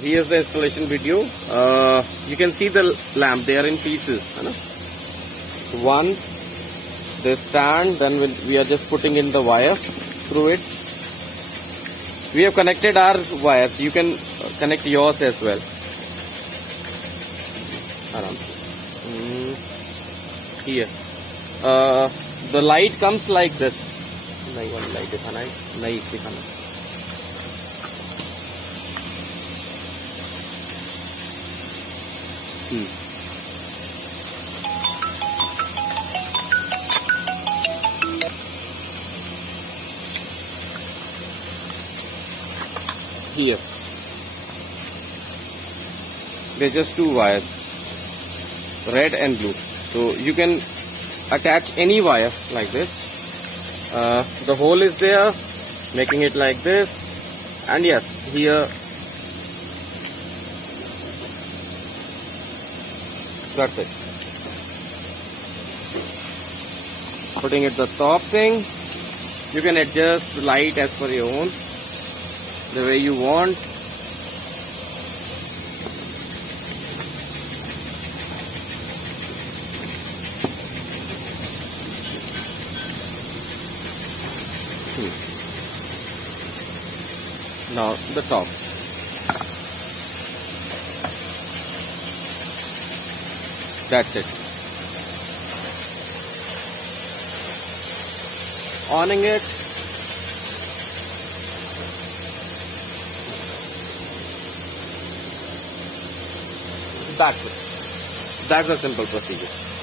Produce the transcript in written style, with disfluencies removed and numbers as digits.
Here's the installation video. You can see the lamp, they are in pieces. One, they stand, then we are just putting in the wire through it. We have connected our wires, you can connect yours as well. Here, the light comes like this. Here, there's just two wires, red and blue. So you can attach any wire like this. The hole is there, making it like this, and yes, here, that's it. Putting it the top thing, you can adjust the light as per your own, the way you want. Now the top. That's it. Owning it. That's it. That's a simple procedure.